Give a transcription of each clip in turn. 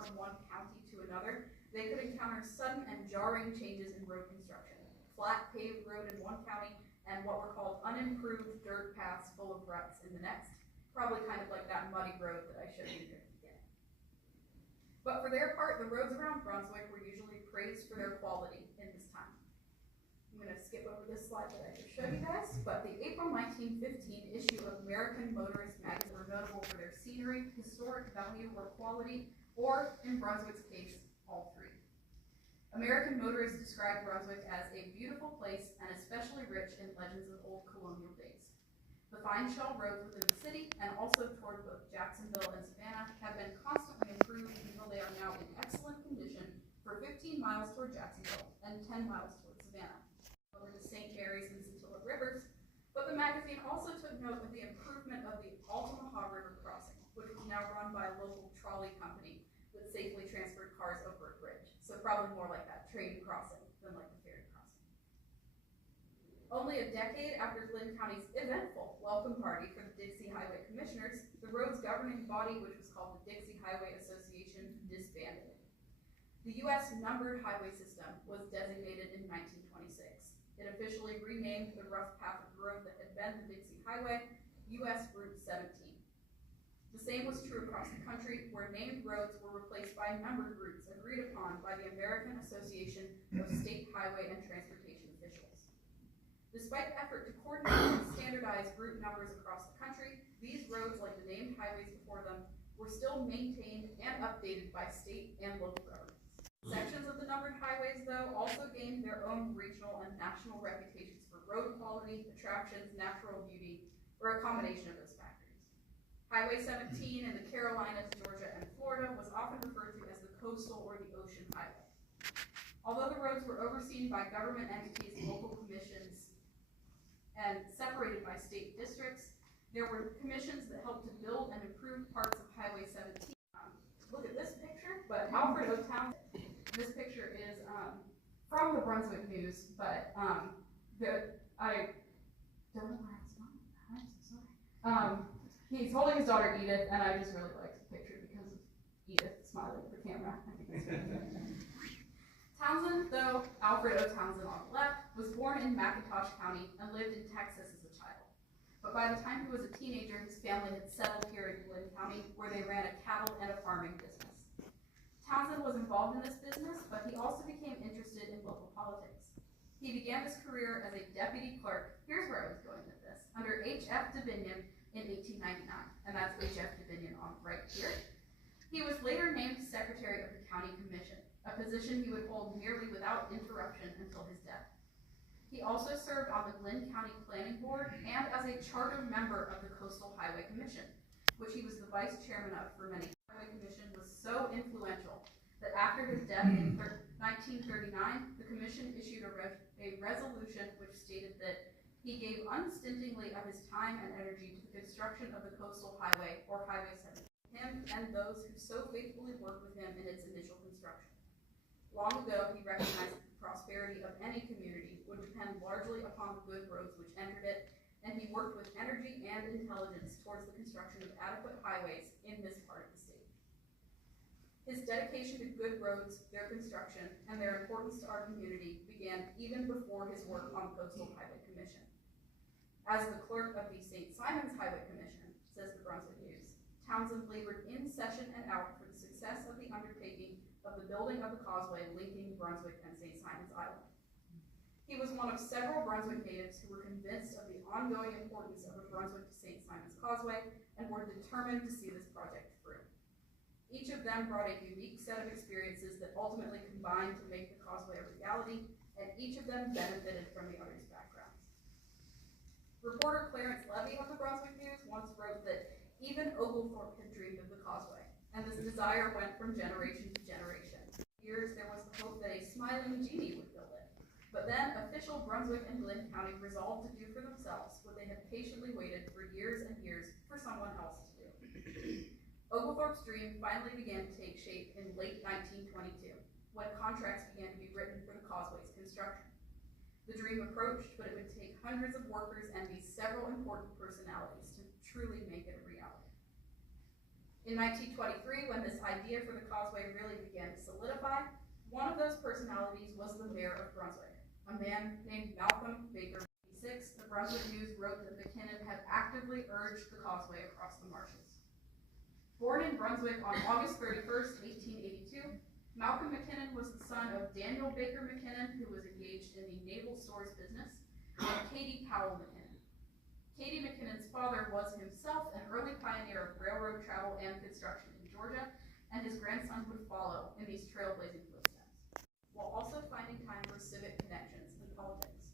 from one county to another, they could encounter sudden and jarring changes in road construction. Flat paved road in one county and what were called unimproved dirt paths full of ruts in the next. Probably kind of like that muddy road that I showed you here at the beginning. But for their part, the roads around Brunswick were usually praised for their quality in this time. I'm going to skip over this slide that I just showed you guys, but the April 1915 issue of American Motorist magazine were notable for their scenery, historic value, or quality, or, in Brunswick's case, all three. American Motorist described Brunswick as a beautiful place and especially rich in legends of old colonial days. The fine shell roads within the city and also toward both Jacksonville and Savannah have been constantly improved until they are now in excellent condition for 15 miles toward Jacksonville and 10 miles toward Savannah, over the St. Mary's and Centilla rivers, but the magazine also took note of the improvement of the Altamaha River crossing, which was now run by a local trolley company that safely transferred cars over a bridge. So probably more like that train crossing than like the ferry crossing. Only a decade after Glynn County's eventful welcome party for the Dixie Highway Commissioners, the road's governing body, which was called the Dixie Highway Association, disbanded. The U.S. numbered highway system was designated in 1926. It officially renamed the rough path of the road that had been the Dixie Highway, U.S. Route 17. The same was true across the country, where named roads were replaced by numbered routes agreed upon by the American Association of State Highway and Transportation Officials. Despite the effort to coordinate and standardize route numbers across the country, these roads, like the named highways before them, were still maintained and updated by state and local governments. Sections of the numbered highways, though, also gained their own regional and national reputations for road quality, attractions, natural beauty, or a combination of those factors. Highway 17 in the Carolinas, Georgia, and Florida was often referred to as the coastal or the ocean highway. Although the roads were overseen by government entities, local commissions, and separated by state districts, there were commissions that helped to build and improve parts of Highway 17. Look at this picture, but Alfred O. Townsend. This picture is from the Brunswick News, but I don't know where it's from. I'm so sorry. He's holding his daughter Edith, and I just really liked the picture because of Edith smiling at the camera. I think it's really Townsend, though, Alfred O. Townsend on the left, was born in McIntosh County and lived in Texas as a child. But by the time he was a teenager, his family had settled here in Glynn County, where they ran a cattle and a farming business. Townsend was involved in this business, but he also became interested in local politics. He began his career as a deputy clerk, here's where I was going with this, under H.F. Davinion in 1899, and that's H.F. Davinion on right here. He was later named secretary of the county commission, a position he would hold nearly without interruption until his death. He also served on the Glynn County Planning Board and as a charter member of the Coastal Highway Commission, which he was the vice chairman of for many years. The Highway Commission was so influential that after his death in 1939, the commission issued a resolution which stated that he gave unstintingly of his time and energy to the construction of the Coastal Highway, or Highway 17, him and those who so faithfully worked with him in its initial construction. Long ago, he recognized that the prosperity of any community would depend largely upon the good roads which entered it, and he worked with energy and intelligence towards the construction of adequate highways in this part of the state. His dedication to good roads, their construction, and their importance to our community began even before his work on the Coastal Highway Commission. As the clerk of the St. Simon's Highway Commission, says the Brunswick News, Townsend labored in session and out for the success of the undertaking of the building of the causeway linking Brunswick and St. Simon's Island. He was one of several Brunswick natives who were convinced of the ongoing importance of a Brunswick to St. Simon's Causeway and were determined to see this project through. Each of them brought a unique set of experiences that ultimately combined to make the causeway a reality, and each of them benefited from the other's backgrounds. Reporter Clarence Levy of the Brunswick News once wrote that even Oglethorpe had dreamed of the causeway, and this desire went from generation to generation. For years, there was the hope that a smiling genie would build it. But then, official Brunswick and Glynn County resolved to do for themselves what they had patiently waited for years and years for someone else to do. Oglethorpe's dream finally began to take shape in late 1922, when contracts began to be written for the causeway's construction. The dream approached, but it would take hundreds of workers and these several important personalities to truly make it a reality. In 1923, when this idea for the causeway really began to solidify, one of those personalities was the mayor of Brunswick, a man named Malcolm Baker. The Brunswick News wrote that McKinnon had actively urged the causeway across the marshes. Born in Brunswick on August 31st, 1882, Malcolm McKinnon was the son of Daniel Baker McKinnon, who was engaged in the naval stores business, and Katie Powell McKinnon. Katie McKinnon's father was himself an early pioneer of railroad travel and construction in Georgia, and his grandson would follow in these trailblazing footsteps, while also finding time for civic connections and politics.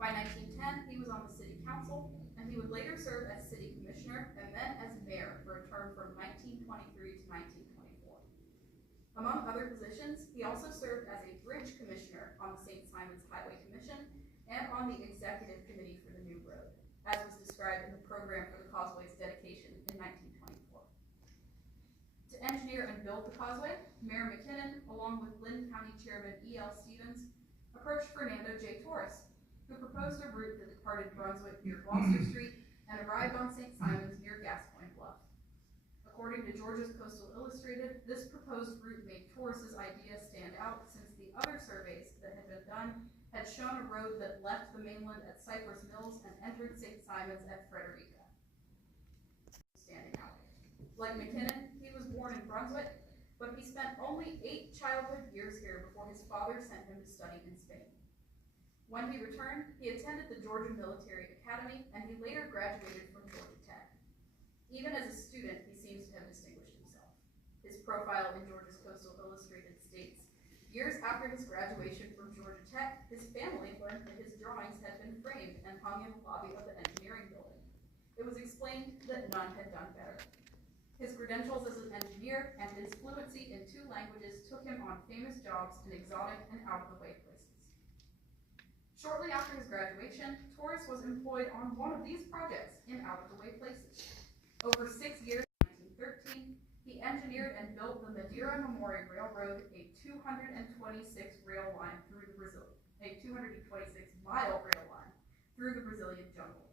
By 1910, he was on the city council, and he would later serve as city commissioner and then as mayor for a term from 1923 to 1924. Among other positions, he also served as a bridge commissioner on the St. Simons Highway Commission and on the executive committee for the new road, as was described in the program for the causeway's dedication in 1924. To engineer and build the causeway, Mayor McKinnon, along with Lynn County Chairman E.L. Stevens, approached Fernando J. Torras, who proposed a route that departed Brunswick near Gloucester Street and arrived on St. Simons near Gas Point Bluff. According to Georgia's Coastal Illustrated, this proposed route made Torres's idea stand out since the other surveys that had been done had shown a road that left the mainland at Cypress Mills and entered St. Simons at Frederica. Standing out. Like McKinnon, he was born in Brunswick, but he spent only 8 childhood years here before his father sent him to study in Spain. When he returned, he attended the Georgia Military Academy, and he later graduated from Georgia Tech. Even as a student, he seems to have distinguished himself. His profile in Georgia's Coastal Illustrated states, years after his graduation from Georgia Tech, his family learned that his drawings had been framed and hung in the lobby of the engineering building. It was explained that none had done better. His credentials as an engineer and his fluency in 2 languages took him on famous jobs in exotic and out-of-the-way places. Shortly after his graduation, Torras was employed on one of these projects in out-of-the-way places. Over 6 years, in 1913, he engineered and built the Madeira Memorial Railroad, a 226-mile rail line through the Brazilian jungle.